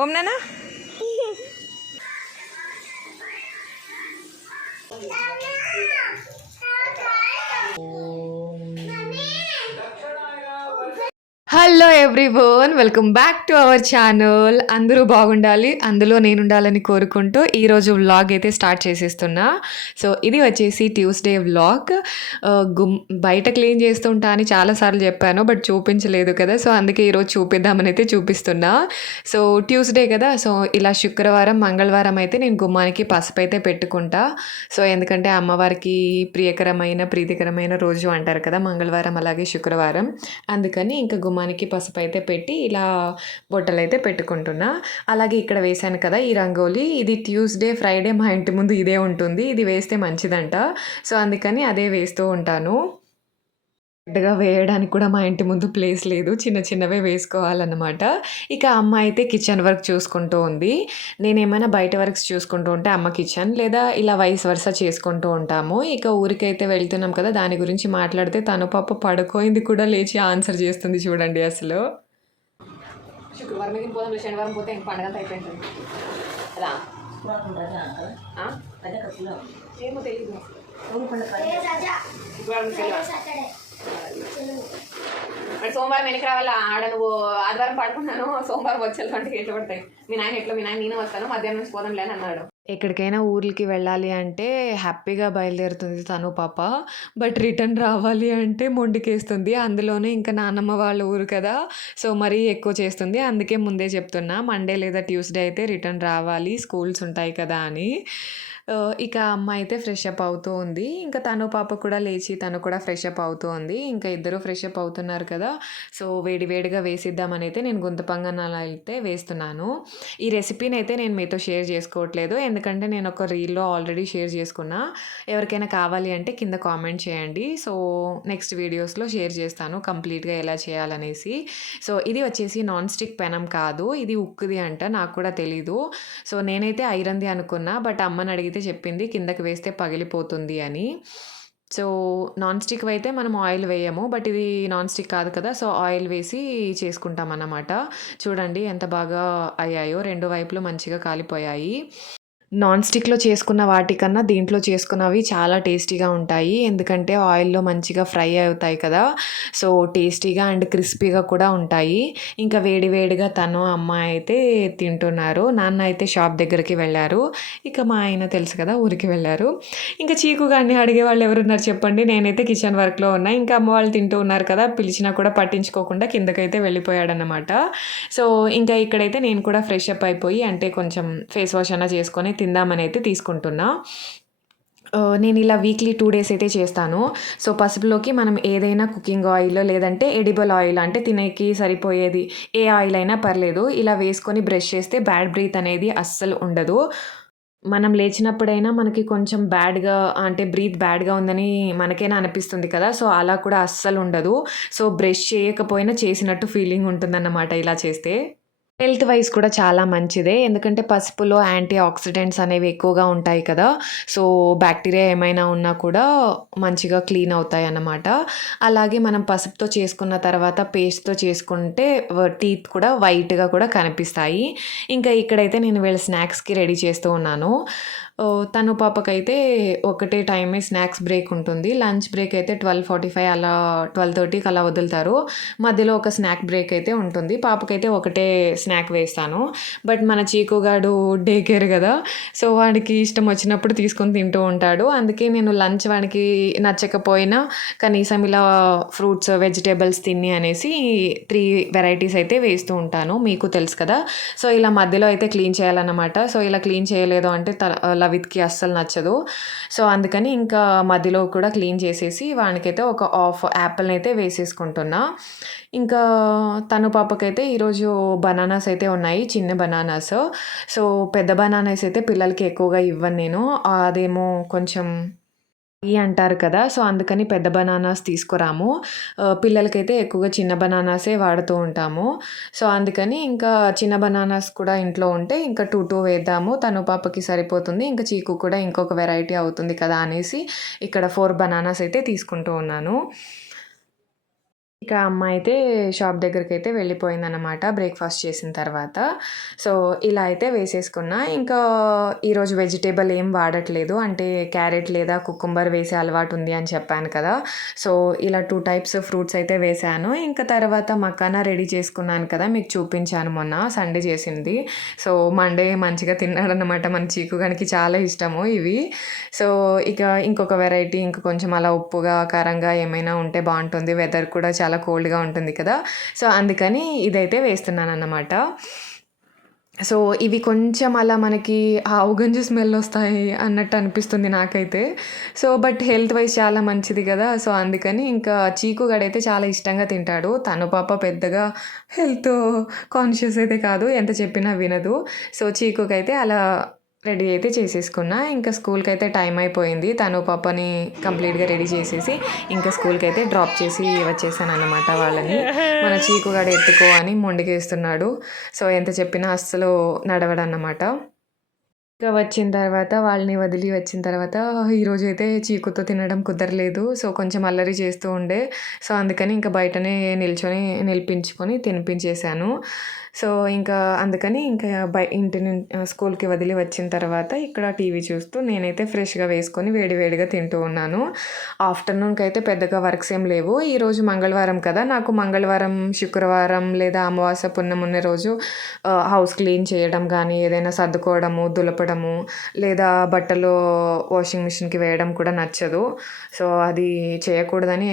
ఓం నాన్న hello everyone, welcome back to our channel. అందరూ బాగుండాలి, అందులో నేను ఉండాలని కోరుకుంటూ ఈరోజు వ్లాగ్ అయితే స్టార్ట్ చేసేస్తున్నా. సో ఇది వచ్చేసి ట్యూస్డే వ్లాగ్. బయట క్లీన్ చేస్తుంటా అని చాలాసార్లు చెప్పాను, బట్ చూపించలేదు కదా. సో అందుకే ఈరోజు చూపిద్దామని అయితే చూపిస్తున్నా. సో ట్యూస్డే కదా, సో ఇలా శుక్రవారం మంగళవారం అయితే నేను గుమ్మానికి పసుపు అయితే పెట్టుకుంటా. సో ఎందుకంటే అమ్మవారికి ప్రీతికరమైన రోజు అంటారు కదా, మంగళవారం అలాగే శుక్రవారం. అందుకని ఇంకా గుమ్మానికి పసుపు అయితే పెట్టి ఇలా బొట్టలు అయితే పెట్టుకుంటున్నా. అలాగే ఇక్కడ వేశాను కదా ఈ రంగోలీ, ఇది ట్యూస్డే ఫ్రైడే మా ఇంటి ముందు ఇదే ఉంటుంది. ఇది వేస్తే మంచిదంట. సో అందుకని అదే వేస్తూ ఉంటాను. పెద్దగా వేయడానికి కూడా మా ఇంటి ముందు ప్లేస్ లేదు, చిన్న చిన్నవే వేసుకోవాలన్నమాట. ఇక అమ్మ అయితే కిచెన్ వర్క్ చూసుకుంటూ ఉంది. నేనేమైనా బయట వర్క్స్ చూసుకుంటూ ఉంటే అమ్మ కిచెన్, లేదా ఇలా వైస్ వర్సా చేసుకుంటూ ఉంటాము. ఇక ఊరికైతే వెళ్తున్నాం కదా, దాని గురించి మాట్లాడితే తను పాప పడుకోయింది కూడా లేచి ఆన్సర్ చేస్తుంది చూడండి. అసలు శుక్రవారం మీద పోదాం, శనివారం పోతే ఇంక పండగ అయిపోయింది. ఏమో తెలియదు. మరి సోమవారం వెనక్కి రావాలా? ఆడ నువ్వు ఆదివారం పడుకున్నాను, సోమవారం వచ్చేది అంటే ఎట్లా పడతాయి? మీ నాయన నేను వస్తాను, మధ్యాహ్నం నుంచి పోదాంలే అని అన్నాడు. ఎక్కడికైనా ఊర్లకి వెళ్ళాలి అంటే హ్యాపీగా బయలుదేరుతుంది తను పాప, బట్ రిటర్న్ రావాలి అంటే మొండికేస్తుంది. అందులోనే ఇంకా నాన్నమ్మ వాళ్ళ ఊరు కదా, సో మరీ ఎక్కువ చేస్తుంది. అందుకే ముందే చెప్తున్నా, మండే లేదా ట్యూస్డే అయితే రిటర్న్ రావాలి, స్కూల్స్ ఉంటాయి కదా అని. ఇక అమ్మ అయితే ఫ్రెష్ అప్ అవుతూ ఉంది. ఇంకా తను పాప కూడా లేచి తను కూడా ఫ్రెష్ అప్ అవుతూ ఉంది. ఇంకా ఇద్దరు ఫ్రెష్ అప్ అవుతున్నారు కదా, సో వేడివేడిగా వేసిద్దామని అయితే నేను గుంత పొంగనాలు అయితే వేస్తున్నాను. ఈ రెసిపీని అయితే నేను మీతో షేర్ చేసుకోవట్లేదు, ఎందుకంటే నేను ఒక రీల్లో ఆల్రెడీ షేర్ చేసుకున్నా. ఎవరికైనా కావాలి అంటే కింద కామెంట్ చేయండి. సో నెక్స్ట్ వీడియోస్లో షేర్ చేస్తాను కంప్లీట్గా ఎలా చేయాలనేసి. సో ఇది వచ్చేసి నాన్ స్టిక్ పెనం కాదు, ఇది ఉక్కుది అంట, నాకు కూడా తెలీదు. సో నేనైతే ఐరన్ది అనుకున్నా, బట్ అమ్మని అడిగితే చెప్పింది కిందకి వేస్తే పగిలిపోతుంది అని. సో నాన్ స్టిక్ అయితే మనం ఆయిల్ వేయము, బట్ ఇది నాన్ స్టిక్ కాదు కదా, సో ఆయిల్ వేసి చేసుకుంటాం అన్నమాట. చూడండి ఎంత బాగా అయ్యాయో, రెండు వైపులు మంచిగా కాలిపోయాయి. నాన్ స్టిక్లో చేసుకున్న వాటికన్నా దీంట్లో చేసుకున్నవి చాలా టేస్టీగా ఉంటాయి, ఎందుకంటే ఆయిల్లో మంచిగా ఫ్రై అవుతాయి కదా, సో టేస్టీగా అండ్ క్రిస్పీగా కూడా ఉంటాయి. ఇంకా వేడివేడిగా తను అమ్మ అయితే తింటున్నారు. నాన్న అయితే షాప్ దగ్గరికి వెళ్ళారు. ఇక మా ఆయన తెలుసు కదా, ఊరికి వెళ్ళారు. ఇంకా చీకుగాన్ని అడిగే వాళ్ళు ఎవరున్నారు చెప్పండి. నేనైతే కిచెన్ వర్క్లో ఉన్నా, ఇంకా అమ్మ వాళ్ళు తింటూ ఉన్నారు కదా, పిలిచినా కూడా పట్టించుకోకుండా కిందకైతే వెళ్ళిపోయాడనమాట. సో ఇంకా ఇక్కడైతే నేను కూడా ఫ్రెష్ అప్ అయిపోయి, అంటే కొంచెం ఫేస్ వాష్ అన్నా చేసుకొని తిందామని అయితే తీసుకుంటున్నా. నేను ఇలా వీక్లీ 2 డేస్ అయితే చేస్తాను. సో పసుపులోకి మనం ఏదైనా కుకింగ్ ఆయిల్ లేదంటే ఎడిబుల్ ఆయిల్, అంటే తినేకి సరిపోయేది ఏ ఆయిల్ అయినా పర్లేదు, ఇలా వేసుకొని బ్రష్ చేస్తే బ్యాడ్ బ్రీత్ అనేది అస్సలు ఉండదు. మనం లేచినప్పుడైనా మనకి కొంచెం బ్యాడ్గా, అంటే బ్రీత్ బ్యాడ్గా ఉందని మనకైనా అనిపిస్తుంది కదా, సో అలా కూడా అస్సలు ఉండదు. సో బ్రష్ చేయకపోయినా చేసినట్టు ఫీలింగ్ ఉంటుందన్నమాట ఇలా చేస్తే. హెల్త్ వైజ్ కూడా చాలా మంచిదే, ఎందుకంటే పసుపులో యాంటీ ఆక్సిడెంట్స్ అనేవి ఎక్కువగా ఉంటాయి కదా, సో బ్యాక్టీరియా ఏమైనా ఉన్నా కూడా మంచిగా క్లీన్ అవుతాయి అన్నమాట. అలాగే మనం పసుపుతో చేసుకున్న తర్వాత పేస్ట్తో చేసుకుంటే టీత్ కూడా వైట్గా కూడా కనిపిస్తాయి. ఇంకా ఇక్కడైతే నేను వీళ్ళ స్నాక్స్కి రెడీ చేస్తూ ఉన్నాను. తను పాపకైతే ఒకటే టైమే స్నాక్స్ బ్రేక్ ఉంటుంది. లంచ్ బ్రేక్ అయితే 12:45 అలా 12:30కి అలా వదులుతారు. మధ్యలో ఒక స్నాక్ బ్రేక్ అయితే ఉంటుంది. పాపకైతే ఒకటే స్నాక్ వేస్తాను. బట్ మన చీకుగాడు డే కేర్ కదా, సో వాడికి ఇష్టం వచ్చినప్పుడు తీసుకొని తింటూ ఉంటాడు. అందుకే నేను లంచ్ వాడికి నచ్చకపోయినా కనీసం ఇలా ఫ్రూట్స్ వెజిటేబుల్స్ తిని అనేసి 3 వెరైటీస్ అయితే వేస్తూ ఉంటాను, మీకు తెలుసు కదా. సో ఇలా మధ్యలో అయితే క్లీన్ చేయాలన్నమాట. సో ఇలా క్లీన్ చేయలేదు అంటే లవిత్కి అస్సలు నచ్చదు. సో అందుకని ఇంకా మధ్యలో కూడా క్లీన్ చేసేసి వానికైతే ఒక హాఫ్ యాపిల్ని అయితే వేసేసుకుంటున్నా. ఇంకా తను పాపకైతే ఈరోజు బనానాస్ అయితే ఉన్నాయి, చిన్న బనానాస్. సో పెద్ద బనానాస్ అయితే పిల్లలకి ఎక్కువగా ఇవ్వను నేను, అదేమో కొంచెం అంటారు కదా, సో అందుకని పెద్ద బనానాస్ తీసుకురాము. పిల్లలకైతే ఎక్కువగా చిన్న బనానాసే వాడుతూ ఉంటాము. సో అందుకని ఇంకా చిన్న బనానాస్ కూడా ఇంట్లో ఉంటే ఇంకా 2 వేద్దాము, తను పాపకి సరిపోతుంది. ఇంకా చీకు కూడా ఇంకొక వెరైటీ అవుతుంది కదా అనేసి ఇక్కడ 4 బనానాస్ అయితే తీసుకుంటూ ఉన్నాను. ఇక అమ్మ అయితే షాప్ దగ్గరికైతే వెళ్ళిపోయిందనమాట బ్రేక్‌ఫాస్ట్ చేసిన తర్వాత. సో, ఇలా అయితే వేసేసుకున్నా. ఇంకా ఈరోజు వెజిటబుల్ ఏం వాడట్లేదు. అంటే క్యారెట్ లేదా కుకుంబర్ వేసే అలవాటుంది అని చెప్పాను కదా! సో, ఇలా 2 టైప్స్ ఫ్రూట్స్ అయితే వేశాను. ఇంకా తర్వాత మకానా రెడీ చేసుకున్నాను కదా! మీకు చూపించాను మొన్న సండే చేసింది. సో, మండే మంచిగా తిన్నాడనమాట. మన చీకు గానికి చాలా ఇష్టము ఇవి. సో, ఇక ఇంకొక వెరైటీ ఇంక కొంచెం అలా ఉప్పుగా, కారంగా ఏమైనా ఉంటే బావుంటుంది. వెదర్ కూడా చాలా కోల్డ్‌గా ఉంటుంది కదా! సో, అందుకని ఇదైతే వేస్తున్నానన్నమాట. సో, ఇవి కొంచెం అలా మనకి ఆవు గంజి స్మెల్ ఒస్తాయి అన్నట్టు అనిపిస్తుంది నాకైతే. సో, బట్ హెల్త్ వైస్ చాలా మంచిది గదా! సో, అందుకని ఇంకా చీకు గడైతే చాలా ఇష్టంగా తింటాడు. తను పాప పెద్దగా హెల్త్ కాన్షియస్ అయితే కాదు. ఎంత చెప్పినా వినదు. సో, చీకుకైతే అలా రెడీ అయితే చేసేసుకున్నా. ఇంకా స్కూల్‌కైతే టైం అయిపోయింది. తను పాపని కంప్లీట్‌గా రెడీ చేసేసి ఇంకా స్కూల్‌కైతే డ్రాప్ చేసి వచ్చేసానన్నమాట వాళ్ళని. మన చీకు గాడు ఎత్తుకో అని మొండికేస్తున్నాడు. సో, ఎంత చెప్పినా అస్సలు నడవడన్నమాట. ఇంకా వచ్చిన తర్వాత వాళ్ళని వదిలి వచ్చిన తర్వాత ఈరోజైతే చీకుతో తినడం కుదరలేదు. సో, కొంచెం అల్లరి చేస్తూ ఉండే. సో, అందుకని ఇంకా బయటనే నిలిపించుకొని తినిపించేశాను. సో, ఇంకా అందుకని ఇంకా స్కూల్‌కి వదిలి వచ్చిన తర్వాత ఇక్కడ టీవీ చూస్తూ నేనైతే ఫ్రెష్‌గా వేసుకొని వేడి వేడిగా తింటూ ఉన్నాను. ఆఫ్టర్‌నూన్‌కి అయితే పెద్దగా వర్క్స్ ఏం లేవు. ఈరోజు మంగళవారం కదా! నాకు మంగళవారం, శుక్రవారం లేదా అమావాస్య, పున్నమి ఉన్న రోజు హౌస్ క్లీన్ చేయడం గానీ, ఏదైనా సర్దుకోవడము, దులపడము లేదా బట్టలు వాషింగ్ మిషన్‌కి వేయడం కూడా నచ్చదు. సో, అది చేయకూడదని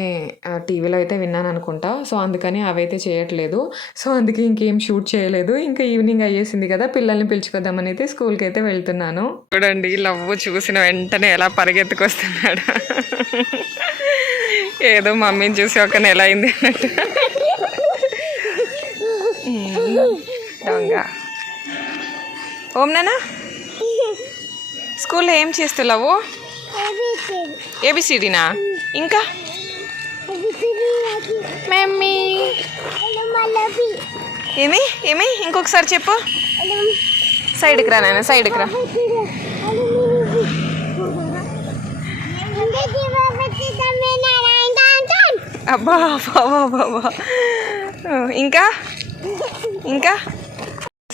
టీవీలో అయితే విన్నాననుకుంటా. సో, అందుకని అవైతే చేయట్లేదు. సో, అందుకే ఇంకేం షూట్ చేయలేదు. ఇంకా ఈవినింగ్ అయ్యేసింది కదా! పిల్లల్ని పిలుచుకొద్దామని అయితే స్కూల్‌కైతే వెళ్తున్నాను. చూడండి లవ్వు చూసిన వెంటనే ఎలా పరిగెత్తుకొస్తున్నాడు. ఏదో మమ్మీని చూసి ఒక నెల అయింది అన్నట్టు. దొంగ. ఓం నానా స్కూల్లో ఏం చేస్తున్నావు? ఏబిసిడీనా? ఇంకా మమ్మీ ఏమి ఏమి ఇంకొకసారి చెప్పు. సైడ్కి రా నాన్న, సైడ్కి రా. అబ్బా బాబా బాబా. ఇంకా ఇంకా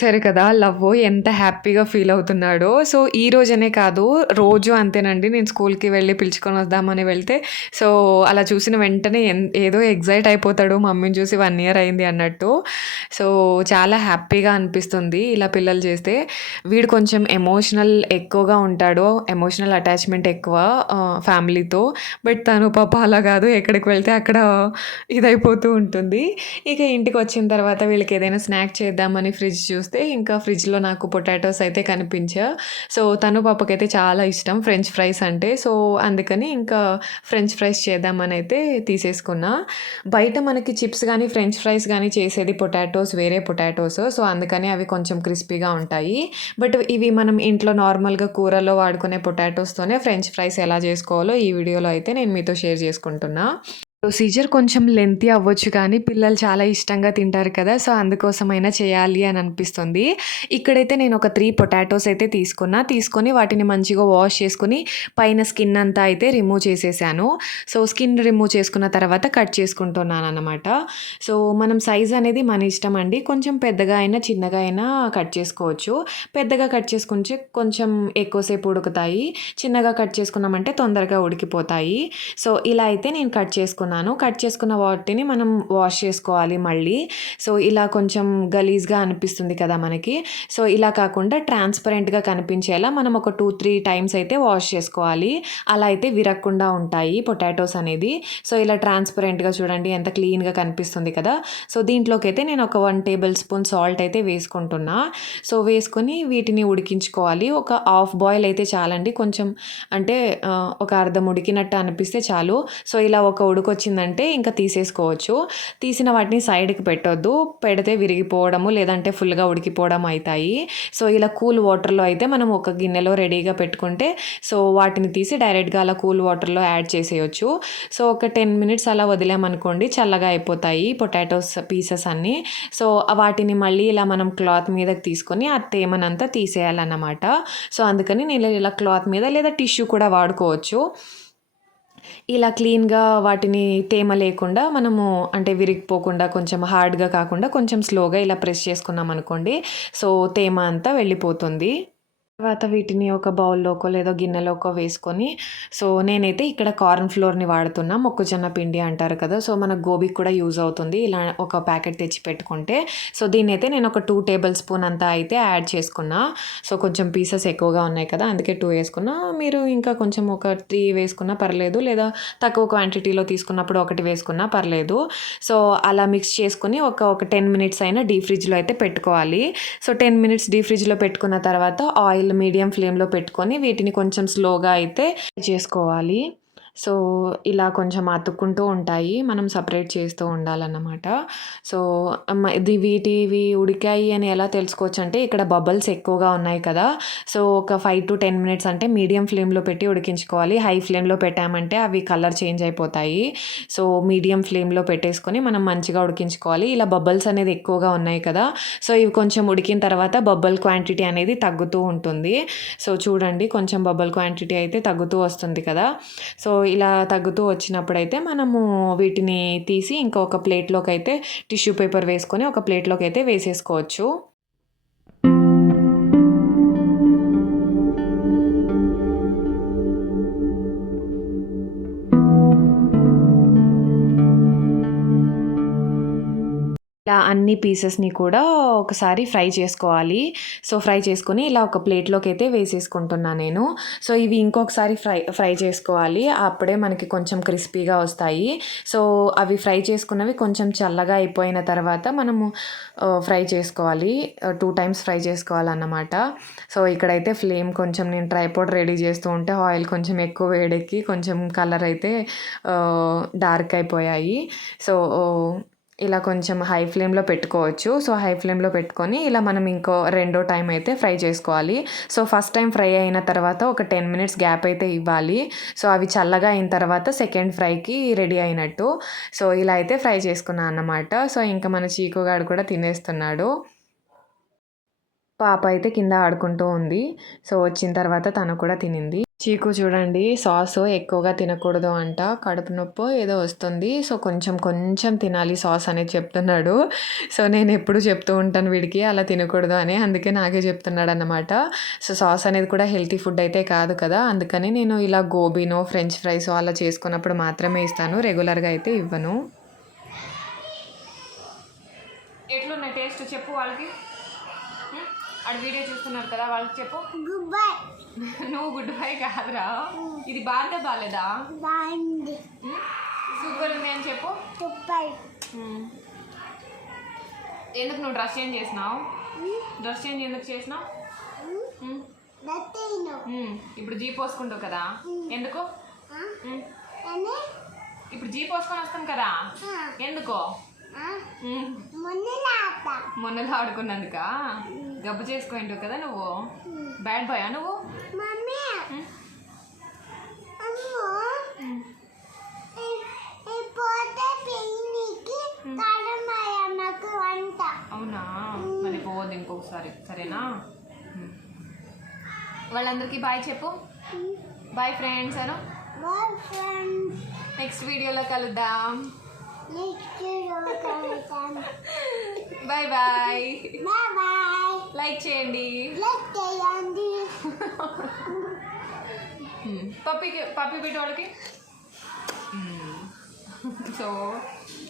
సరే కదా! లవ్వు ఎంత హ్యాపీగా ఫీల్ అవుతున్నాడో. సో, ఈ రోజనే కాదు రోజు అంతేనండి. నేను స్కూల్‌కి వెళ్ళి పిలుచుకొని వద్దామని వెళ్తే సో, అలా చూసిన వెంటనే ఏదో ఎక్సైట్ అయిపోతాడు మమ్మీని చూసి 1 ఇయర్ అయింది అన్నట్టు. సో, చాలా హ్యాపీగా అనిపిస్తుంది ఇలా పిల్లలు చేస్తే. వీడు కొంచెం ఎమోషనల్ ఎక్కువగా ఉంటాడు. ఎమోషనల్ అటాచ్‌మెంట్ ఎక్కువ ఫ్యామిలీతో. బట్ తను పాప అలా కాదు. ఎక్కడికి వెళ్తే అక్కడ ఇదైపోతూ ఉంటుంది. ఇక ఇంటికొచ్చిన తర్వాత వీళ్ళకి ఏదైనా స్నాక్ చేద్దామని ఫ్రిడ్జ్ చూస్తే ఇంకా ఫ్రిడ్జ్‌లో నాకు పొటాటోస్ అయితే కనిపించా. సో, తను పాపకైతే చాలా ఇష్టం ఫ్రెంచ్ ఫ్రైస్ అంటే. సో, అందుకని ఇంకా ఫ్రెంచ్ ఫ్రైస్ చేద్దామని అయితే తీసేసుకున్నా. బయట మనకి చిప్స్ గానీ, ఫ్రెంచ్ ఫ్రైస్ గానీ చేసేది పొటాటోస్ వేరే పొటాటోస్. సో, అందుకని అవి కొంచెం క్రిస్పీగా ఉంటాయి. బట్ ఇవి మనం ఇంట్లో నార్మల్‌గా కూరలో వాడుకునే పొటాటోస్‌తోనే ఫ్రెంచ్ ఫ్రైస్ ఎలా చేసుకోవాలో ఈ వీడియోలో అయితే నేను మీతో షేర్ చేసుకుంటున్నా. ప్రొసీజర్ కొంచెం లెంతీ అవ్వచ్చు కానీ పిల్లలు చాలా ఇష్టంగా తింటారు కదా! సో, అందుకోసమైనా చేయాలి అని అనిపిస్తుంది. ఇక్కడైతే నేను ఒక 3 పొటాటోస్ అయితే తీసుకొని వాటిని మంచిగా వాష్ చేసుకొని పైన స్కిన్ అంతా అయితే రిమూవ్ చేసేసాను. సో, స్కిన్ రిమూవ్ చేసుకున్న తర్వాత కట్ చేసుకుంటున్నాననమాట. సో, మనం సైజ్ అనేది మన ఇష్టం అండి. కొంచెం పెద్దగా అయినా, చిన్నగా అయినా కట్ చేసుకోవచ్చు. పెద్దగా కట్ చేసుకుంటే కొంచెం ఎక్కువసేపు ఉడుకుతాయి. చిన్నగా కట్ చేసుకున్నామంటే తొందరగా ఉడికిపోతాయి. సో, ఇలా అయితే నేను కట్ చేసుకున్నాను. కట్ చేసుకున్న వాటిని మనం వాష్ చేసుకోవాలి మళ్ళీ. సో, ఇలా కొంచెం గలీజ్‌గా అనిపిస్తుంది కదా మనకి. సో, ఇలా కాకుండా ట్రాన్స్‌పరెంట్‌గా కనిపించేలా మనం ఒక 2, 3 టైమ్స్ అయితే వాష్ చేసుకోవాలి. అలా అయితే విరగకుండా ఉంటాయి పొటాటోస్ అనేది. సో, ఇలా ట్రాన్స్‌పరెంట్‌గా చూడండి ఎంత క్లీన్‌గా కనిపిస్తుంది కదా! సో, దీంట్లోకైతే నేను ఒక 1 టేబుల్ స్పూన్ సాల్ట్ అయితే వేసుకుంటున్నా. సో, వేసుకొని వీటిని ఉడికించుకోవాలి. ఒక హాఫ్ బాయిల్ అయితే చాలండి. కొంచెం అంటే ఒక అర్ధం ఉడికినట్టు అనిపిస్తే చాలు. సో, ఇలా ఒక ఉడికొచ్చిందంటే ఇంకా తీసేసుకోవచ్చు. తీసిన వాటిని సైడ్‌కి పెట్టొద్దు. పెడితే విరిగిపోవడము లేదంటే ఫుల్‌గా ఉడికిపోవడం అయితాయి. సో, ఇలా కూల్ వాటర్‌లో అయితే మనం ఒక గిన్నెలో రెడీగా పెట్టుకుంటే సో, వాటిని తీసి డైరెక్ట్‌గా అలా కూల్ వాటర్‌లో యాడ్ చేసేయొచ్చు. సో, ఒక 10 మినిట్స్ అలా వదిలామనుకోండి చల్లగా అయిపోతాయి పొటాటోస్ పీసెస్ అన్నీ. సో, వాటిని మళ్ళీ ఇలా మనం క్లాత్ మీదకి తీసుకొని ఆ తేమనంతా తీసేయాలన్నమాట. సో, అందుకని నేను ఇలా క్లాత్ మీద లేదా టిష్యూ కూడా వాడుకోవచ్చు. ఇలా క్లీన్‌గా వాటిని తేమ లేకుండా మనము అంటే విరిగిపోకుండా కొంచెం హార్డ్‌గా కాకుండా కొంచెం స్లోగా ఇలా ప్రెస్ చేసుకున్నామనుకోండి. సో, తేమ అంతా వెళ్ళిపోతుంది. తర్వాత వీటిని ఒక బౌల్‌లోకో లేదా గిన్నెలోకో వేసుకొని సో, నేనైతే ఇక్కడ కార్న్ ఫ్లోర్‌ని వాడుతున్నా. మొక్కజొన్న పిండి అంటారు కదా! సో, మనకు గోబీకి కూడా యూజ్ అవుతుంది. ఇలా ఒక ప్యాకెట్ తెచ్చి పెట్టుకుంటే. సో, దీన్నైతే నేను ఒక 2 టేబుల్ స్పూన్ అంతా అయితే యాడ్ చేసుకున్నా. సో, కొంచెం పీసెస్ ఎక్కువగా ఉన్నాయి కదా! అందుకే 2 వేసుకున్నా. మీరు ఇంకా కొంచెం ఒక 3 వేసుకున్నా పర్లేదు. లేదా తక్కువ క్వాంటిటీలో తీసుకున్నప్పుడు ఒకటి వేసుకున్నా పర్లేదు. సో, అలా మిక్స్ చేసుకొని ఒక 10 మినిట్స్ అయినా డీప్ ఫ్రిడ్జ్‌లో అయితే పెట్టుకోవాలి. సో, 10 మినిట్స్ డీప్ ఫ్రిడ్జ్‌లో పెట్టుకున్న తర్వాత ఆయిల్ మీడియం ఫ్లేమ్‌లో పెట్టుకొని వీటిని కొంచెం స్లోగా అయితే చేసుకోవాలి. సో, ఇలా కొంచెం అతుక్కుంటూ ఉంటాయి. మనం సెపరేట్ చేస్తూ ఉండాలన్నమాట. సో, వీటివి ఉడికాయి అని ఎలా తెలుసుకోవచ్చంటే ఇక్కడ బబుల్స్ ఎక్కువగా ఉన్నాయి కదా! సో, ఒక 5-10 మినిట్స్ అంటే మీడియం ఫ్లేమ్‌లో పెట్టి ఉడికించుకోవాలి. హై ఫ్లేమ్‌లో పెట్టామంటే అవి కలర్ చేంజ్ అయిపోతాయి. సో, మీడియం ఫ్లేమ్‌లో పెట్టేసుకొని మనం మంచిగా ఉడికించుకోవాలి. ఇలా బబుల్స్ అనేది ఎక్కువగా ఉన్నాయి కదా! సో, ఇవి కొంచెం ఉడికిన తర్వాత బబుల్ క్వాంటిటీ అనేది తగ్గుతూ ఉంటుంది. సో, చూడండి కొంచెం బబుల్ క్వాంటిటీ అయితే తగ్గుతూ వస్తుంది కదా! సో, ఇలా తగ్గుతూ వచ్చినప్పుడైతే మనము వీటిని తీసి ఇంకొక ప్లేట్‌లోకైతే టిష్యూ పేపర్ వేసుకొని ఒక ప్లేట్‌లోకైతే వేసేసుకోవచ్చు. ఇలా అన్ని పీసెస్‌ని కూడా ఒకసారి ఫ్రై చేసుకోవాలి. సో, ఫ్రై చేసుకొని ఇలా ఒక ప్లేట్‌లోకైతే వేసేసుకుంటున్నా నేను. సో, ఇవి ఇంకొకసారి ఫ్రై చేసుకోవాలి. అప్పుడే మనకి కొంచెం క్రిస్పీగా వస్తాయి. సో, అవి ఫ్రై చేసుకున్నవి కొంచెం చల్లగా అయిపోయిన తర్వాత మనము ఫ్రై చేసుకోవాలి. 2 టైమ్స్ ఫ్రై చేసుకోవాలన్నమాట. సో, ఇక్కడైతే ఫ్లేమ్ కొంచెం నేను ట్రైపాడ్ రెడీ చేస్తూ ఉంటే ఆయిల్ కొంచెం ఎక్కువ వేడెక్కి కొంచెం కలర్ అయితే డార్క్ అయిపోయాయి. సో, ఇలా కొంచెం హై ఫ్లేమ్‌లో పెట్టుకోవచ్చు. సో, హై ఫ్లేమ్‌లో పెట్టుకొని ఇలా మనం ఇంకో రెండో టైం అయితే ఫ్రై చేసుకోవాలి. సో, ఫస్ట్ టైం ఫ్రై అయిన తర్వాత ఒక 10 మినిట్స్ గ్యాప్ అయితే ఇవ్వాలి. సో, అవి చల్లగా అయిన తర్వాత సెకండ్ ఫ్రైకి రెడీ అయినట్టు. సో, ఇలా అయితే ఫ్రై చేసుకున్నా అన్నమాట. సో, ఇంకా మన చీకుగాడు కూడా తినేస్తున్నాడు. పాప అయితే కింద ఆడుకుంటూ ఉంది. సో, వచ్చిన తర్వాత తను కూడా తినింది. చీకు చూడండి సాసు ఎక్కువగా తినకూడదు అంట. కడుపు నొప్పో ఏదో వస్తుంది. సో, కొంచెం తినాలి సాస్ అనేది చెప్తున్నాడు. సో, నేనెప్పుడూ చెప్తూ ఉంటాను వీడికి అలా తినకూడదు అని. అందుకే నాకే చెప్తున్నాడన్నమాట. సో, సాస్ అనేది కూడా హెల్తీ ఫుడ్ అయితే కాదు కదా! అందుకని నేను ఇలా గోబీనో, ఫ్రెంచ్ ఫ్రైసో అలా చేసుకున్నప్పుడు మాత్రమే ఇస్తాను. రెగ్యులర్‌గా అయితే ఇవ్వను. ఎట్లున్నాయి టేస్ట్ చెప్పు వాళ్ళకి. ఆడ వీడియో చూస్తున్నారు కదా వాళ్ళకి చెప్పు. నువ్వు గుడ్ బై కాదురా, ఇది బాగుందా బాగాలేదా? బాగుంది, సూపర్ ఉంది అని చెప్పు. సూపర్. ఎందుకు నువ్వు డ్రెస్ చేంజ్ చేసినావు? డ్రెస్ చేంజ్ ఎందుకు చేసినావు? ఇప్పుడు జీప్ పోసుకుంటావు కదా, ఎందుకు? ఇప్పుడు జీప్ పోసుకొని వస్తాం కదా, ఎందుకో? మొన్నలో ఆడుకున్నందుక గబ్బు చేసుకోంటావు కదా నువ్వు. బ్యాడ్ బాయా నువ్వు? అవునా, మరి పోవద్దు ఇంకొకసారి, సరేనా? వాళ్ళందరికీ బాయ్ చెప్పు. బాయ్ ఫ్రెండ్స్ అను. నెక్స్ట్ వీడియోలో కలుద్దాం. Bye bye. లైక్ చేయండి. పప్పి పెట్టే వాళ్ళకి. సో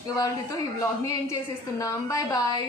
ఇవాళతో ఈ వ్లాగ్ని ఏం చేసేస్తున్నాం. Bye bye.